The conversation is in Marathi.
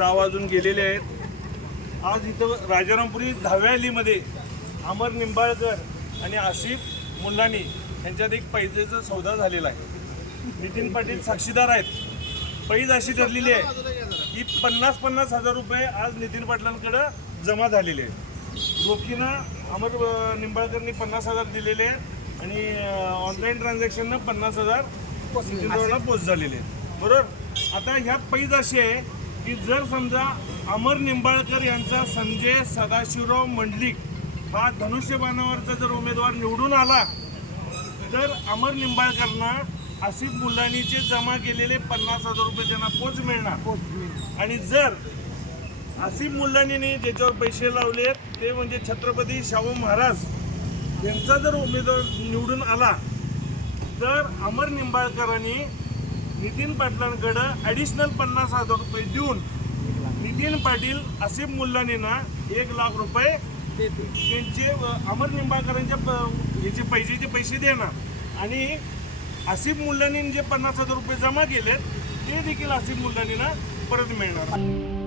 सहा वाजून गेलेले आहेत. आज इथं राजारामपुरी दहाव्या अलीमध्ये अमर निंबाळकर आणि आसिफ मुल्लानी यांच्यात एक पैजेचा सौदा झालेला आहे. नितीन पाटील साक्षीदार आहेत. पैज अशी ठरलेली आहे की पन्नास पन्नास हजार रुपये आज नितीन पाटलांकडं जमा झालेले आहेत. रोखीनं अमर निंबाळकरनी पन्नास हजार दिलेले आहेत आणि ऑनलाईन ट्रान्झॅक्शननं पन्नास हजार नितीन पोस्ट झालेले आहेत. बरोबर? आता ह्या पैज अशी आहे की जर समजा अमर निंबाळकर यांचा संजय सदाशिवराव मंडलिक हा धनुष्यबाणावरचा जर उमेदवार निवडून आला तर अमर निंबाळकरना आसिफ मुलानीचे जमा केलेले पन्नास हजार रुपये त्यांना पोच मिळणार. आणि जर आसिफ मुल्लानीने ज्याच्यावर पैसे लावले ते म्हणजे छत्रपती शाहू महाराज यांचा जर उमेदवार निवडून आला तर अमर निंबाळकरांनी नितीन पाटलांकडं ॲडिशनल पन्नास हजार रुपये देऊन नितीन पाटील आसिफ मुल्लानींना एक लाख रुपये त्यांचे अमर निंबाळकरांच्या प- याचे पैशाचे पैसे देणार. आणि आसिफ मुल्लानीने जे पन्नास हजार रुपये जमा केलेत ते देखील आसिफ मुल्लानीना परत मिळणार.